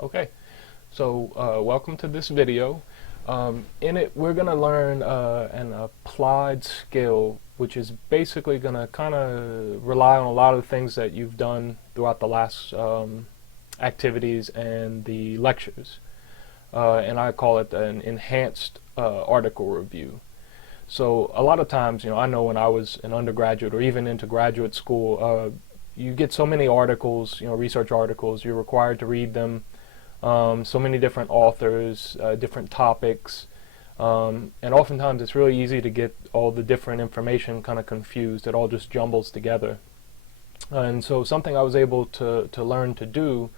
Okay, so welcome to this video. In it, we're going to learn an applied skill, which is basically going to kind of rely on a lot of the things that you've done throughout the last activities and the lectures. And I call it an enhanced article review. So a lot of times, I know when I was an undergraduate or even into graduate school, you get so many articles, research articles, you're required to read them. So many different authors, different topics, and oftentimes it's really easy to get all the different information kind of confused. It all just jumbles together. And so something I was able to learn to do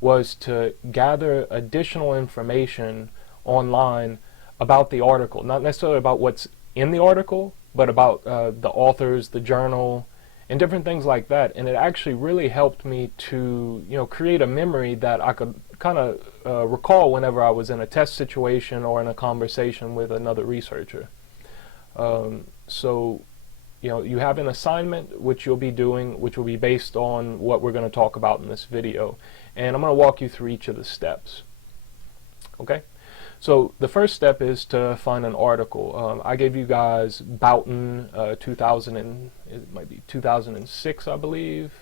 was to gather additional information online about the article, not necessarily about what's in the article, but about the authors, the journal, and different things like that. And it actually really helped me to create a memory that I could kind of recall whenever I was in a test situation or in a conversation with another researcher. So you have an assignment which you'll be doing, which will be based on what we're going to talk about in this video, and I'm going to walk you through each of the steps. Okay, so the first step is to find an article. I gave you guys Boughton 2000 and it might be 2006, I believe.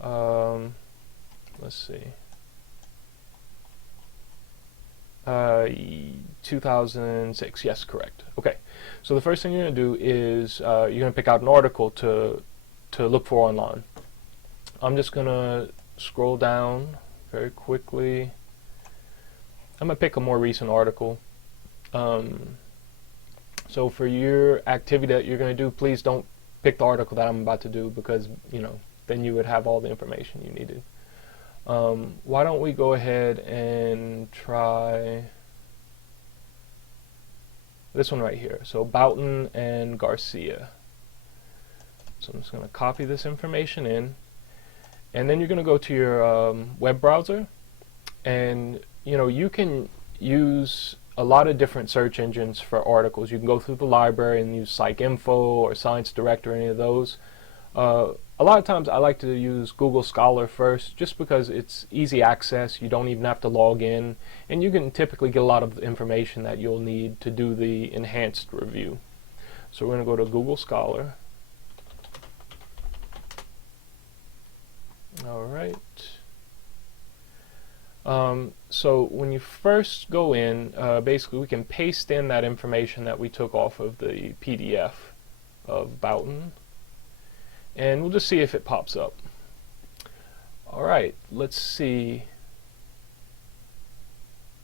Let's see. 2006, yes, correct. Okay, so the first thing you're going to do is you're going to pick out an article to look for online. I'm just going to scroll down very quickly. I'm going to pick a more recent article. So for your activity that you're going to do, please don't pick the article that I'm about to do, because then you would have all the information you needed. Why don't we go ahead and try this one right here. So Boughton and Garcia. So I'm just going to copy this information in, and then you're going to go to your web browser, and you can use a lot of different search engines for articles. You can go through the library and use PsycInfo or ScienceDirect or any of those. A lot of times I like to use Google Scholar first, just because it's easy access. You don't even have to log in, and you can typically get a lot of the information that you'll need to do the enhanced review. So we're going to go to Google Scholar. All right. So when you first go in, basically we can paste in that information that we took off of the PDF of Boughton, and we'll just see if it pops up. Alright, let's see.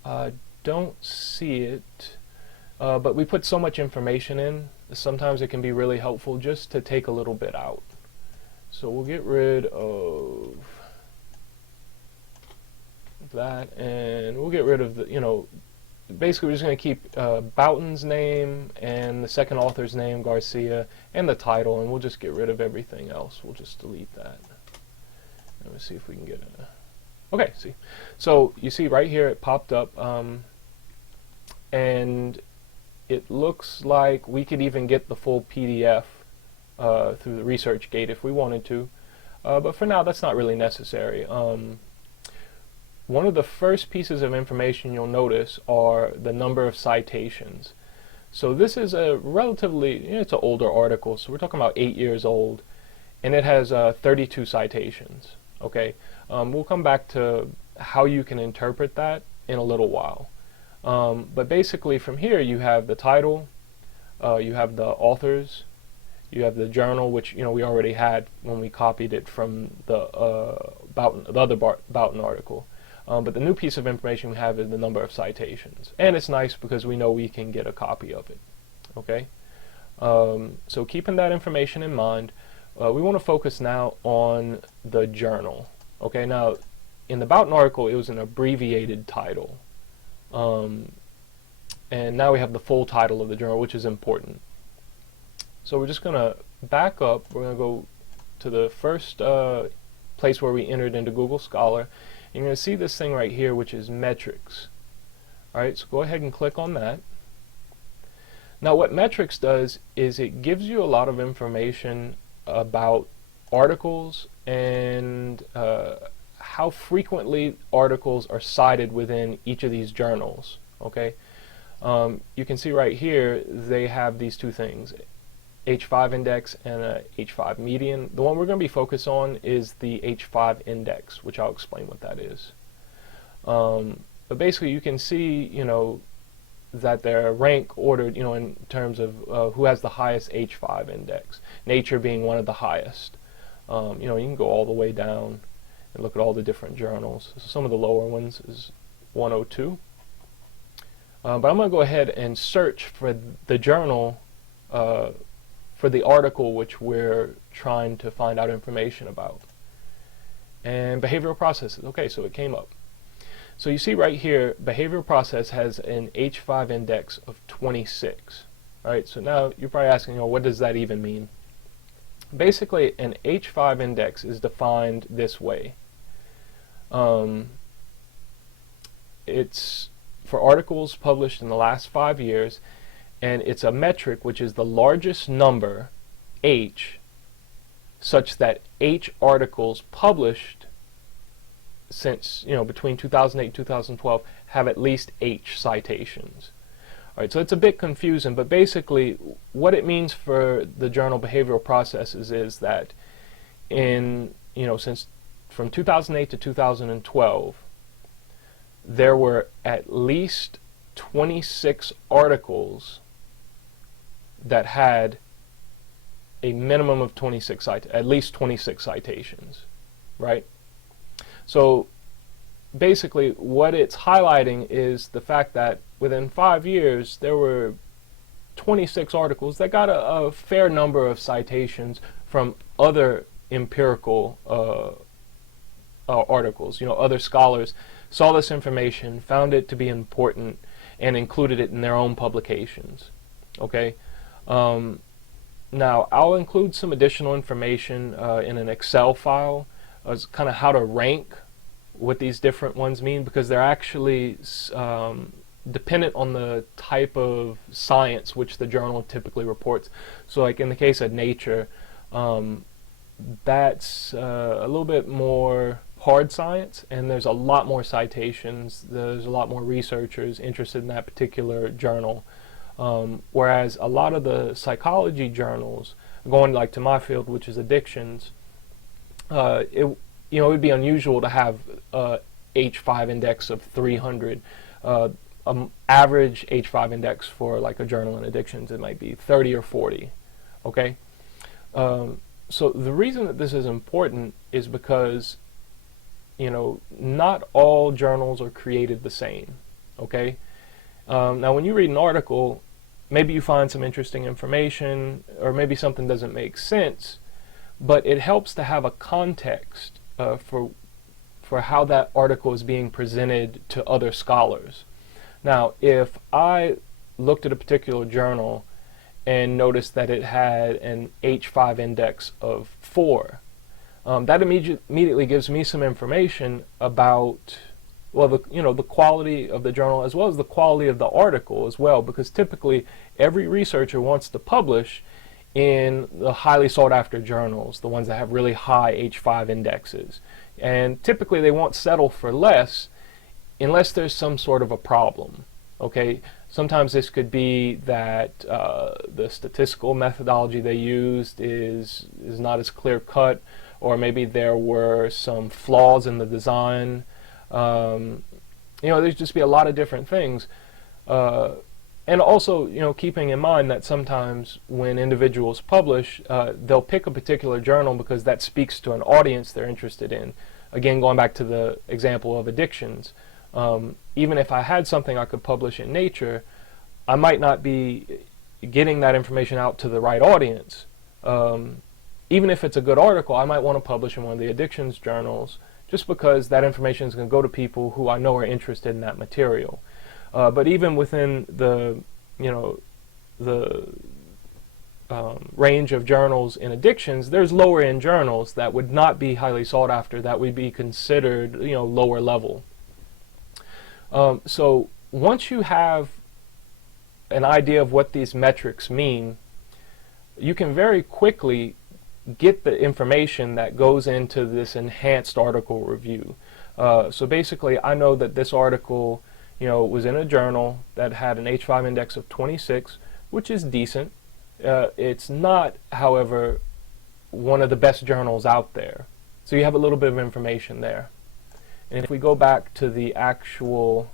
I don't see it, but we put so much information in, sometimes it can be really helpful just to take a little bit out. So we'll get rid of that, and we'll get rid of the, basically we're just going to keep Boughton's name and the second author's name, Garcia, and the title, and we'll just get rid of everything else. We'll just delete that. Let me see if we can get it. Okay, see. So you see right here it popped up, and it looks like we could even get the full PDF through the ResearchGate if we wanted to, but for now that's not really necessary. One of the first pieces of information you'll notice are the number of citations. So this is a relatively, it's an older article, so we're talking about 8 years old, and it has 32 citations. Okay, we'll come back to how you can interpret that in a little while. But basically from here you have the title, you have the authors, you have the journal, which we already had when we copied it from the other Boughton article. But the new piece of information we have is the number of citations, and it's nice because we know we can get a copy of it. Okay, so keeping that information in mind, we want to focus now on the journal. Okay, now in the Boughton article it was an abbreviated title, and now we have the full title of the journal, which is important. So we're just going to back up. We're going to go to the first place where we entered into Google Scholar. You're going to see this thing right here, which is metrics. Alright, so go ahead and click on that. Now what metrics does is it gives you a lot of information about articles and how frequently articles are cited within each of these journals. Okay, you can see right here they have these two things, H5 index and a H5 median. The one we're going to be focused on is the H5 index, which I'll explain what that is. But basically you can see, that they're rank ordered, in terms of who has the highest H5 index, Nature being one of the highest. You can go all the way down and look at all the different journals. So some of the lower ones is 102. But I'm going to go ahead and search for the journal, for the article which we're trying to find out information about. And behavioral processes. Okay, so it came up. So you see right here, behavioral process has an H5 index of 26. All right, so now you're probably asking, what does that even mean? Basically, an H5 index is defined this way. It's for articles published in the last 5 years, and it's a metric which is the largest number, H, such that H articles published since, between 2008 and 2012 have at least H citations. All right, so it's a bit confusing, but basically what it means for the journal Behavioral Processes is that since from 2008 to 2012, there were at least 26 articles that had a minimum of at least 26 citations, right? So basically what it's highlighting is the fact that within 5 years there were 26 articles that got a fair number of citations from other empirical articles. Other scholars saw this information, found it to be important, and included it in their own publications. Okay. Now I'll include some additional information in an Excel file as kind of how to rank what these different ones mean, because they're actually dependent on the type of science which the journal typically reports. So like in the case of Nature, that's a little bit more hard science, and there's a lot more citations, there's a lot more researchers interested in that particular journal. Whereas a lot of the psychology journals, going like to my field, which is addictions, it would be unusual to have a H5 index of 300. Average H5 index for like a journal in addictions, it might be 30 or 40. Okay, so the reason that this is important is because not all journals are created the same. Okay. Now when you read an article, maybe you find some interesting information, or maybe something doesn't make sense, but it helps to have a context for how that article is being presented to other scholars. Now if I looked at a particular journal and noticed that it had an H5 index of 4, that immediately gives me some information about the quality of the journal, as well as the quality of the article as well, because typically every researcher wants to publish in the highly sought after journals, the ones that have really high H5 indexes. And typically they won't settle for less unless there's some sort of a problem. Okay, sometimes this could be that the statistical methodology they used is not as clear cut, or maybe there were some flaws in the design. There's just be a lot of different things, and also keeping in mind that sometimes when individuals publish, they'll pick a particular journal because that speaks to an audience they're interested in. Again, going back to the example of addictions, even if I had something I could publish in Nature, I might not be getting that information out to the right audience. Even if it's a good article, I might want to publish in one of the addictions journals, just because that information is going to go to people who I know are interested in that material. But even within the range of journals in addictions, there's lower end journals that would not be highly sought after, that would be considered lower level. So once you have an idea of what these metrics mean, you can very quickly get the information that goes into this enhanced article review. So basically, I know that this article, was in a journal that had an H5 index of 26, which is decent. It's not, however, one of the best journals out there. So you have a little bit of information there. And if we go back to the actual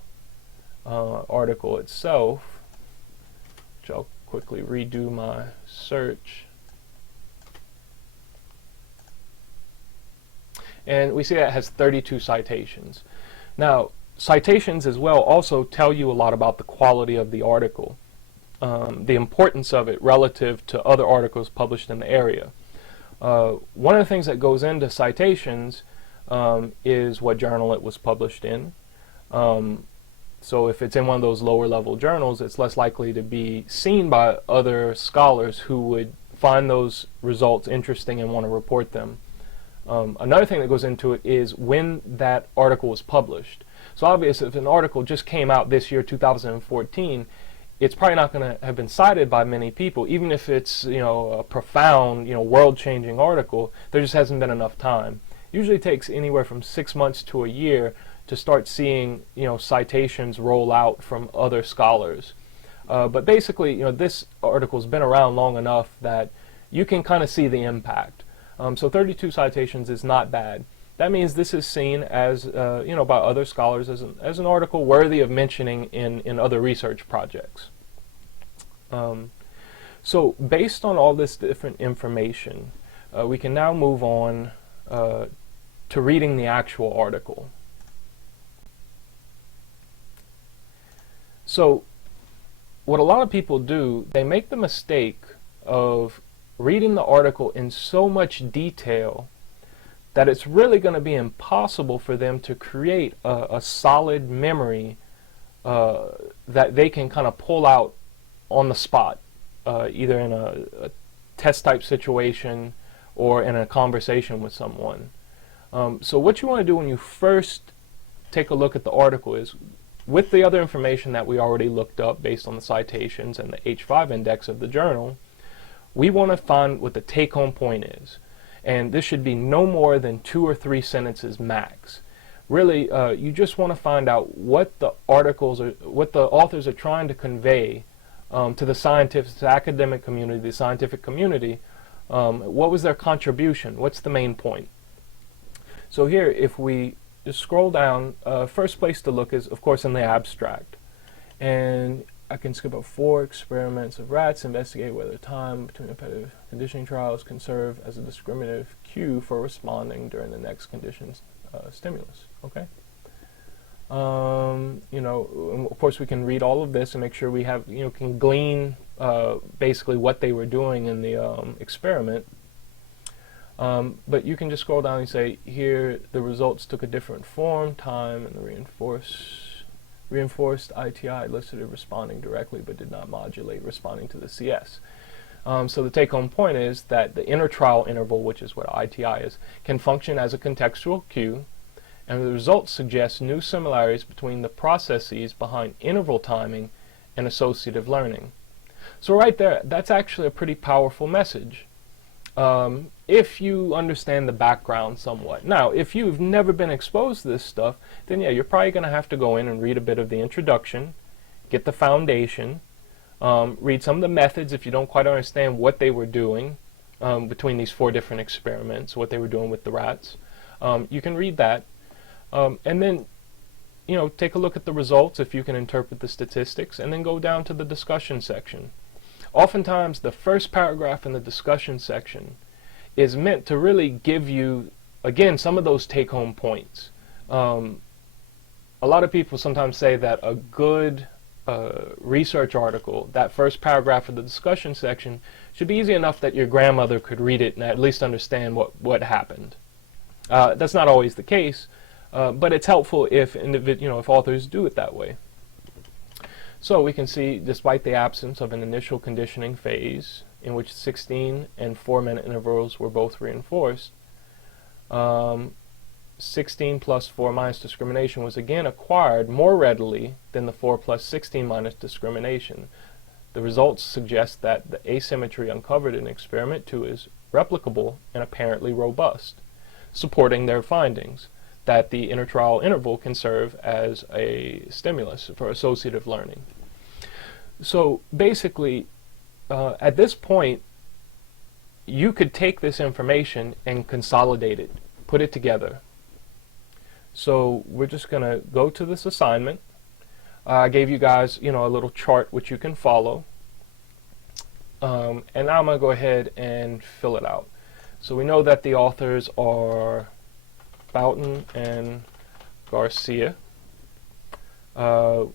article itself, which I'll quickly redo my search, and we see that it has 32 citations. Now, citations as well also tell you a lot about the quality of the article, the importance of it relative to other articles published in the area. One of the things that goes into citations is what journal it was published in. So if it's in one of those lower level journals, it's less likely to be seen by other scholars who would find those results interesting and want to report them. Another thing that goes into it is when that article was published. So obviously, if an article just came out this year, 2014, it's probably not going to have been cited by many people, even if it's a profound, world-changing article. There just hasn't been enough time. Usually takes anywhere from 6 months to a year to start seeing citations roll out from other scholars. But basically, this article's been around long enough that you can kind of see the impact. So 32 citations is not bad. That means this is seen as by other scholars as an article worthy of mentioning in other research projects. So based on all this different information, we can now move on to reading the actual article. So what a lot of people do, they make the mistake of reading the article in so much detail that it's really going to be impossible for them to create a solid memory that they can kind of pull out on the spot, either in a test type situation or in a conversation with someone. So what you want to do when you first take a look at the article is, with the other information that we already looked up based on the citations and the H5 index of the journal, we want to find what the take-home point is. And this should be no more than 2 or 3 sentences max. Really, you just want to find out what the authors are trying to convey to the academic community, the scientific community. What was their contribution? What's the main point? So here, if we just scroll down, first place to look is, of course, in the abstract. And I can skip up 4 experiments of rats, investigate whether time between repetitive conditioning trials can serve as a discriminative cue for responding during the next conditions stimulus. Okay. Of course, we can read all of this and make sure we have, can glean basically what they were doing in the experiment. But you can just scroll down and say, here the results took a different form, time, and the reinforced ITI elicited responding directly but did not modulate responding to the CS. So the take-home point is that the intertrial interval, which is what ITI is, can function as a contextual cue, and the results suggest new similarities between the processes behind interval timing and associative learning. So right there, that's actually a pretty powerful message. If you understand the background somewhat. Now, if you've never been exposed to this stuff, then yeah, you're probably going to have to go in and read a bit of the introduction, get the foundation, read some of the methods if you don't quite understand what they were doing between these 4 different experiments, what they were doing with the rats. You can read that, and then take a look at the results if you can interpret the statistics, and then go down to the discussion section. Oftentimes, the first paragraph in the discussion section is meant to really give you, again, some of those take-home points. A lot of people sometimes say that a good research article, that first paragraph of the discussion section, should be easy enough that your grandmother could read it and at least understand what happened. That's not always the case, but it's helpful if if authors do it that way. So we can see, despite the absence of an initial conditioning phase in which 16 and 4-minute intervals were both reinforced, 16 plus 4 minus discrimination was again acquired more readily than the 4 plus 16 minus discrimination. The results suggest that the asymmetry uncovered in experiment 2 is replicable and apparently robust, supporting their findings. that the intertrial interval can serve as a stimulus for associative learning. So basically, at this point, you could take this information and consolidate it, put it together. So we're just going to go to this assignment. I gave you guys, a little chart which you can follow. And now I'm going to go ahead and fill it out. So we know that the authors are Boughton and Garcia. I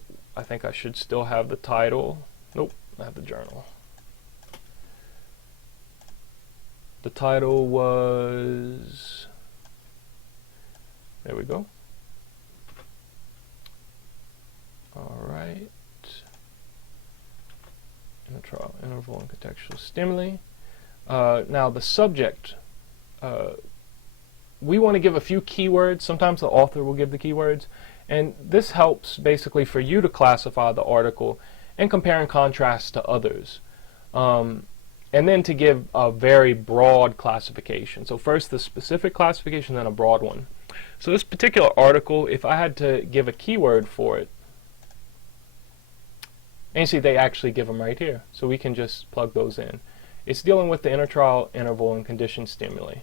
think I should still have the title. Nope, I have the journal. The title was, there we go. All right. Intertrial interval and contextual stimuli. Now the subject, we want to give a few keywords. Sometimes the author will give the keywords, and this helps basically for you to classify the article and compare and contrast to others. And then to give a very broad classification. So first the specific classification, then a broad one. So this particular article, if I had to give a keyword for it, and you see they actually give them right here, so we can just plug those in. It's dealing with the intertrial interval and conditioned stimuli.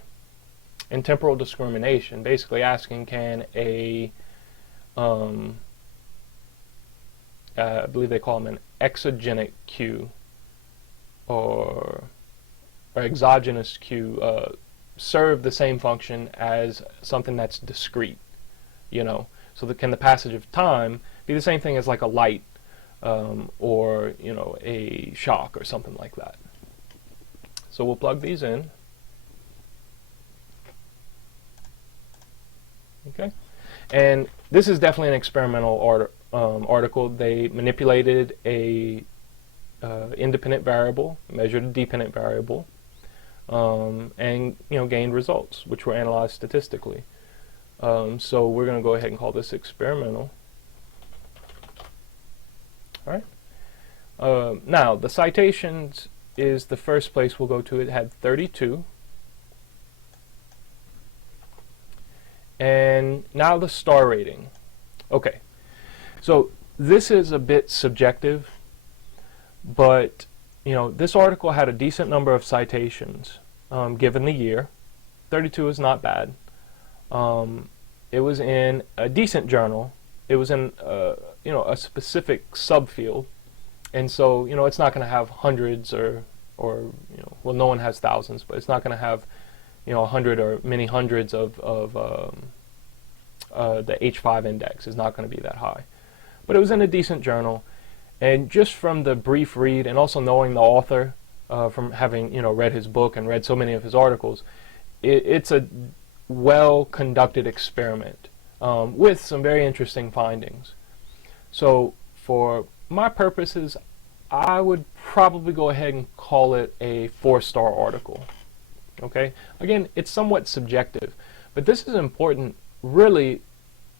And temporal discrimination, basically asking can I believe they call them an exogenic cue or exogenous cue serve the same function as something that's discrete, So can the passage of time be the same thing as like a light or a shock or something like that? So we'll plug these in. Okay, and this is definitely an experimental article. They manipulated a independent variable, measured a dependent variable, and gained results, which were analyzed statistically. So we're going to go ahead and call this experimental. All right. Now the citations is the first place we'll go to. It had 32. And now the star rating. Okay, so this is a bit subjective, but this article had a decent number of citations given the year. 32 is not bad. It was in a decent journal. It was in a specific subfield, and so it's not going to have hundreds or well, no one has thousands, but it's not going to have 100 or many hundreds of the H5 index is not going to be that high. But it was in a decent journal, and just from the brief read and also knowing the author, from having read his book and read so many of his articles, it's a well-conducted experiment with some very interesting findings. So for my purposes, I would probably go ahead and call it a 4-star article. Okay, again, it's somewhat subjective, but this is important really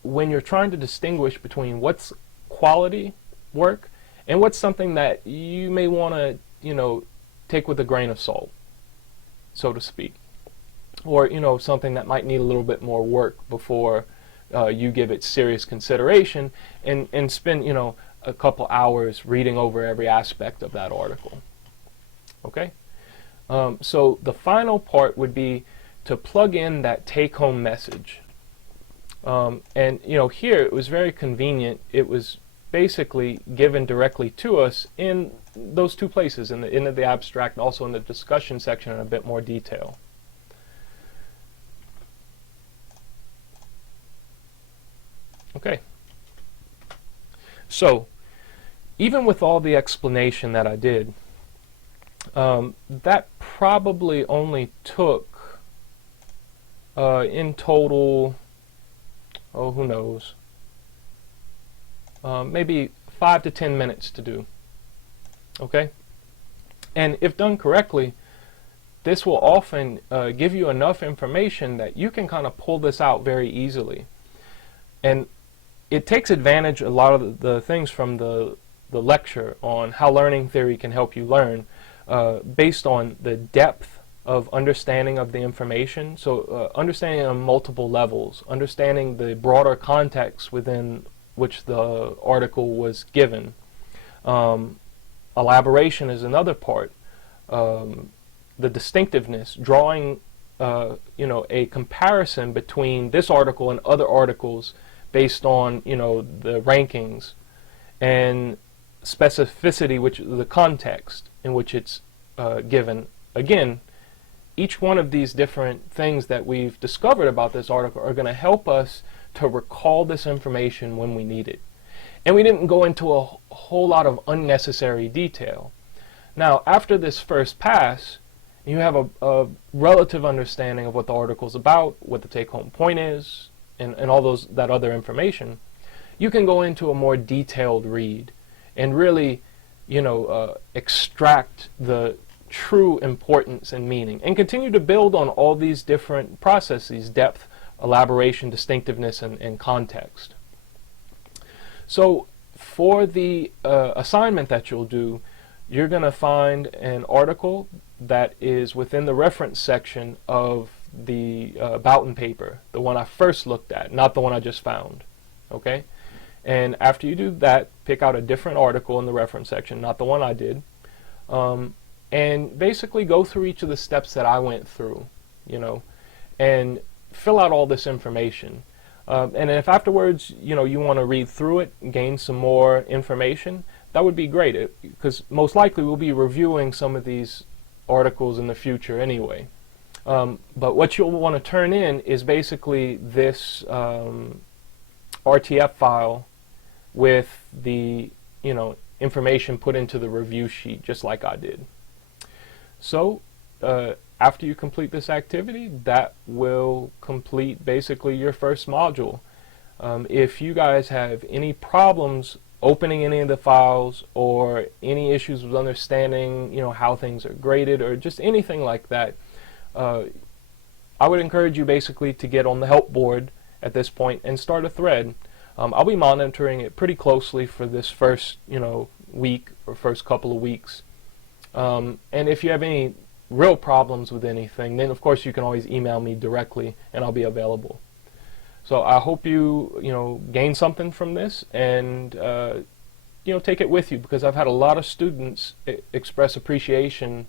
when you're trying to distinguish between what's quality work and what's something that you may want to take with a grain of salt, so to speak, or something that might need a little bit more work before you give it serious consideration and spend a couple hours reading over every aspect of that article. Okay. So the final part would be to plug in that take-home message. And here it was very convenient. It was basically given directly to us in those two places, in the abstract and also in the discussion section in a bit more detail. Okay. So even with all the explanation that I did, that probably only took in total, who knows, maybe 5 to 10 minutes to do. Okay, and if done correctly, this will often give you enough information that you can kind of pull this out very easily, and it takes advantage a lot of the things from the lecture on how learning theory can help you learn, based on the depth of understanding of the information. So understanding on multiple levels, understanding the broader context within which the article was given. Elaboration is another part. The distinctiveness, drawing a comparison between this article and other articles based on the rankings, and specificity, which the context in which it's given. Again, each one of these different things that we've discovered about this article are going to help us to recall this information when we need it. And we didn't go into a whole lot of unnecessary detail. Now, after this first pass, you have a relative understanding of what the article is about, what the take-home point is, and all that other information. You can go into a more detailed read and really, extract the true importance and meaning, and continue to build on all these different processes: depth, elaboration, distinctiveness, and context. So for the assignment that you'll do, you're going to find an article that is within the reference section of the Boughton paper, the one I first looked at, not the one I just found. Okay? And after you do that, pick out a different article in the reference section, not the one I did, and basically go through each of the steps that I went through, and fill out all this information. And if afterwards, you want to read through it, gain some more information, that would be great, because most likely we'll be reviewing some of these articles in the future anyway. But what you'll want to turn in is basically this RTF file with the information put into the review sheet, just like I did. So after you complete this activity, that will complete basically your first module. If you guys have any problems opening any of the files, or any issues with understanding how things are graded, or just anything like that, I would encourage you basically to get on the help board at this point and start a thread. I'll be monitoring it pretty closely for this first week or first couple of weeks, and if you have any real problems with anything, then of course you can always email me directly and I'll be available. So I hope you gain something from this, and take it with you, because I've had a lot of students express appreciation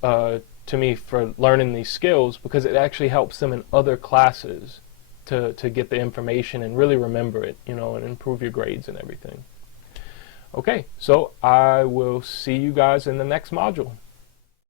to me for learning these skills, because it actually helps them in other classes to get the information and really remember it, and improve your grades and everything. Okay, so I will see you guys in the next module.